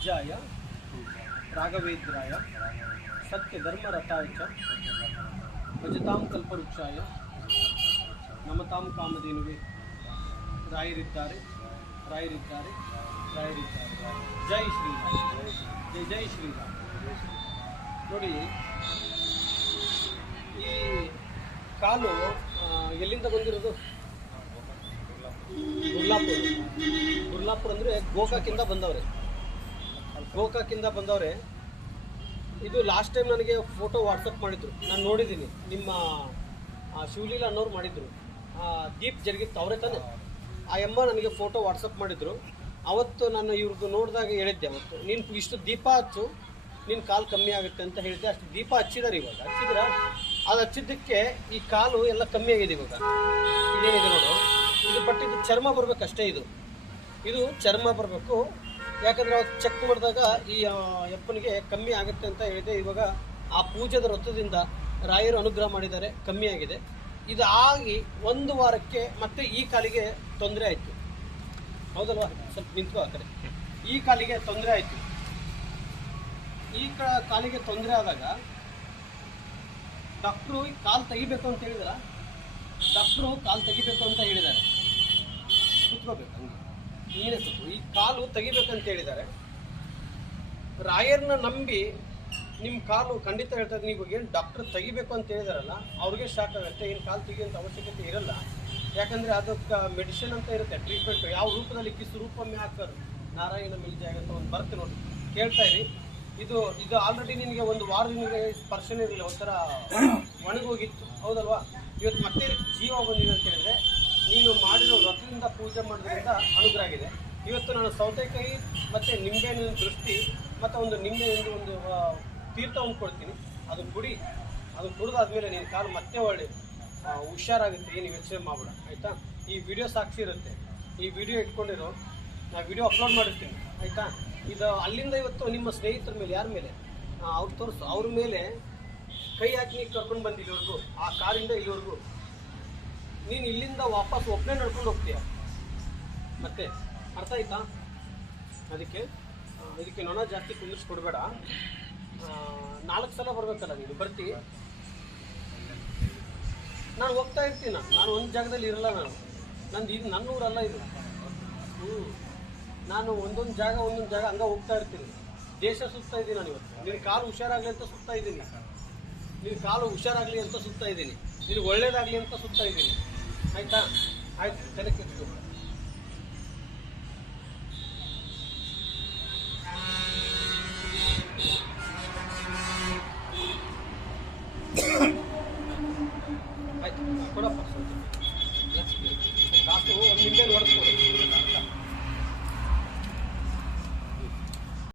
पूज्याय राघवेन्द्राय सत्यधर्मरताय च भजतां कल्पवृक्षाय नमतां कामधेनुवे ರಾಯರಿದ್ದಾರೆ ರಾಯರಿದ್ದಾರೆ ರಾಯರಿದ್ದಾರೆ. ಜೈ ಶ್ರೀರಾಮ್, ಜೈ ಜೈ ಶ್ರೀರಾಮ್. ನೋಡಿ, ಈ ಕಾಲು ಎಲ್ಲಿಂದ ಬಂದಿರೋದು? ಗುರ್ಲಾಪುರ ಅಂದರೆ ಗೋಕಾಕಿಂದ ಬಂದವ್ರೆ. ಇದು ಲಾಸ್ಟ್ ಟೈಮ್ ನನಗೆ ಫೋಟೋ ವಾಟ್ಸಪ್ ಮಾಡಿದ್ರು, ನಾನು ನೋಡಿದ್ದೀನಿ. ನಿಮ್ಮ ಶಿವಲೀಲಾ ಅನ್ನೋರು ಮಾಡಿದ್ರು. ದೀಪ್ ಜರುಗಿತ್ತು ಅವರೇ ತಾನೆ. ಆ ಎಮ್ಮ ನನಗೆ ಫೋಟೋ ವಾಟ್ಸಪ್ ಮಾಡಿದ್ರು. ಅವತ್ತು ನಾನು ಇವ್ರದ್ದು ನೋಡಿದಾಗ ಹೇಳಿದ್ದೆ, ಅವತ್ತು ನೀನು ಇಷ್ಟು ದೀಪ ಹಚ್ಚು, ನಿನ್ನ ಕಾಲು ಕಮ್ಮಿ ಆಗುತ್ತೆ ಅಂತ ಹೇಳಿದ್ದೆ. ಅಷ್ಟು ದೀಪ ಹಚ್ಚಿದಾರೆ. ಇವಾಗ ಹಚ್ಚಿದ್ರ ಅದು ಹಚ್ಚಿದ್ದಕ್ಕೆ ಈ ಕಾಲು ಎಲ್ಲ ಕಮ್ಮಿ ಆಗಿದೆ. ಇವಾಗ ಇದೇನಿದೆ ನೋಡು, ಇದು ಬಟ್ ಇದು ಚರ್ಮ ಬರ್ಬೇಕಷ್ಟೇ. ಇದು ಚರ್ಮ ಬರಬೇಕು. ಯಾಕಂದರೆ ಅವ್ರು ಚೆಕ್ ಮಾಡಿದಾಗ ಈ ಯಪ್ಪನಿಗೆ ಕಮ್ಮಿ ಆಗುತ್ತೆ ಅಂತ ಹೇಳಿದೆ. ಇವಾಗ ಆ ಪೂಜೆದ ವೃತ್ತದಿಂದ ರಾಯರು ಅನುಗ್ರಹ ಮಾಡಿದ್ದಾರೆ, ಕಮ್ಮಿ ಆಗಿದೆ. ಇದು ಆಗಿ 1 ವಾರಕ್ಕೆ ಮತ್ತೆ ಈ ಕಾಲಿಗೆ ತೊಂದರೆ ಆಯಿತು. ಹೌದಲ್ವಾ? ಸ್ವಲ್ಪ ನಿಂತ್ಕೋ ಆ ಕಡೆ. ಈ ಕಾಲಿಗೆ ತೊಂದರೆ ಆಯಿತು. ಈ ಕಾಲಿಗೆ ತೊಂದರೆ ಆದಾಗ ಡಾಕ್ಟ್ರು ಕಾಲು ತೆಗಿಬೇಕು ಅಂತ ಹೇಳಿದಾರ. ಕಾಲು ತೆಗಿಬೇಕು ಅಂತ ಹೇಳಿದ್ದಾರೆ. ಕುತ್ಕೋಬೇಕು ಹಂಗೆ, ನೀನೇ ಕೂತು. ಈ ಕಾಲು ತೆಗಿಬೇಕಂತ ಹೇಳಿದ್ದಾರೆ. ರಾಯರ್ನ ನಂಬಿ ನಿಮ್ಮ ಕಾಲು ಖಂಡಿತ ಹೇಳ್ತಾರೆ. ನೀವು ಏನು ಡಾಕ್ಟರ್ ತೆಗಿಬೇಕು ಅಂತ ಹೇಳಿದಾರಲ್ಲ, ಅವ್ರಿಗೆ ಶಾಕ್ ಆಗುತ್ತೆ. ಏನು ಕಾಲು ತೆಗಿಯೋಂಥ ಅವಶ್ಯಕತೆ ಇರಲ್ಲ. ಯಾಕಂದರೆ ಅದಕ್ಕೆ ಮೆಡಿಸಿನ್ ಅಂತ ಇರುತ್ತೆ, ಟ್ರೀಟ್ಮೆಂಟ್. ಯಾವ ರೂಪದಲ್ಲಿ ಕಿಸು ರೂಪಮ್ಮೆ ಹಾಕೋರು ನಾರಾಯಣ ಮಿಲ್ಜೆ ಆಗುತ್ತೆ ಒಂದು ಬರುತ್ತೆ ನೋಡಿ, ಕೇಳ್ತಾ ಇರಿ. ಇದು ಆಲ್ರೆಡಿ ನಿನಗೆ 1 ವಾರದಿಂದ ಸ್ಪರ್ಶನೇ ಇರಲಿಲ್ಲ, ಒಂಥರ ಒಣಗೋಗಿತ್ತು. ಹೌದಲ್ವಾ? ಇವತ್ತು ಮತ್ತೆ ಜೀವ ಬಂದಿದೆ ಅಂತ ಹೇಳಿದ್ರೆ ನೀನು ಮಾಡಿರೋ ವ್ರತದಿಂದ ಪೂಜೆ ಮಾಡೋದ್ರಿಂದ ಅನುಗ್ರಹ ಆಗಿದೆ. ಇವತ್ತು ನಾನು ಸೌತೆಕಾಯಿ ಮತ್ತು ನಿಂಬೆಹಣ್ಣಿನ ದೃಷ್ಟಿ ಮತ್ತು ಒಂದು ನಿಂಬೆಹಣ್ಣು ಒಂದು ತೀರ್ಥವನ್ನು ಕೊಡ್ತೀನಿ. ಅದನ್ನು ಕುಡಿ. ಅದನ್ನು ಕುಡಿದಾದ್ಮೇಲೆ ನಿನ್ನ ಕಾಲು ಮತ್ತೆ ಒಳ್ಳೆ ಹುಷಾರಾಗುತ್ತೆ. ಏನು ಯೋಚನೆ ಮಾಡ್ಬೇಡ, ಆಯಿತಾ? ಈ ವಿಡಿಯೋ ಸಾಕ್ಷಿ ಇರುತ್ತೆ. ಈ ವಿಡಿಯೋ ಇಟ್ಕೊಂಡಿರೋ, ನಾನು ವಿಡಿಯೋ ಅಪ್ಲೋಡ್ ಮಾಡಿರ್ತೀನಿ, ಆಯಿತಾ? ಇದು ಅಲ್ಲಿಂದ ಇವತ್ತು ನಿಮ್ಮ ಸ್ನೇಹಿತರ ಮೇಲೆ, ಯಾರ ಮೇಲೆ ಅವ್ರು ತೋರಿಸು, ಅವ್ರ ಮೇಲೆ ಕೈ ಹಾಕಿ ನೀನು ಕರ್ಕೊಂಡು ಬಂದು ಇಲ್ಲಿವರೆಗೂ, ಆ ಕಾರಿಂದ ಇಲ್ಲಿವರೆಗೂ. ನೀನು ಇಲ್ಲಿಂದ ವಾಪಸ್ ಒಬ್ಬನೇ ನಡ್ಕೊಂಡು ಹೋಗ್ತೀಯ ಮತ್ತೆ. ಅರ್ಥ ಆಯ್ತಾ? ಇದಕ್ಕೆ ನೊಣ ಜಾಸ್ತಿ ಕುಂದಿಸ್ಕೊಡ್ಬೇಡ. 4 ಸಲ ಬರ್ಬೇಕಲ್ಲ ನೀನು. ಬರ್ತೀವಿ, ನಾನು ಹೋಗ್ತಾ ಇರ್ತೀನಿ. ನಾನು ಒಂದು ಜಾಗದಲ್ಲಿ ಇರಲ್ಲ. ನಂದು ಇದು ನನ್ನ ಊರಲ್ಲ ಇದು. ನಾನು ಒಂದೊಂದು ಜಾಗ ಹಂಗೆ ಹೋಗ್ತಾ ಇರ್ತೀನಿ. ದೇಶ ಸುತ್ತಾ ಇದ್ದೀನಿ ನಾನು ಇವತ್ತು. ನಿನ್ನ ಕಾಲು ಹುಷಾರಾಗಲಿ ಅಂತ ಸುತ್ತಾ ಇದ್ದೀನಿ. ನಿನಗೆ ಒಳ್ಳೇದಾಗಲಿ ಅಂತ ಸುತ್ತಾ ಇದ್ದೀನಿ, ಆಯಿತಾ? ಆಯ್ತು, ತಲೆ ಕೆತ್ತು. ಆಯ್ತು, ಕೊಡಪ್ಪ ಸ್ವಲ್ಪ ಕಾಸು. ಒಂದು ನಿಂಬೆಹಣ್ಣು ಹೊಡೆದು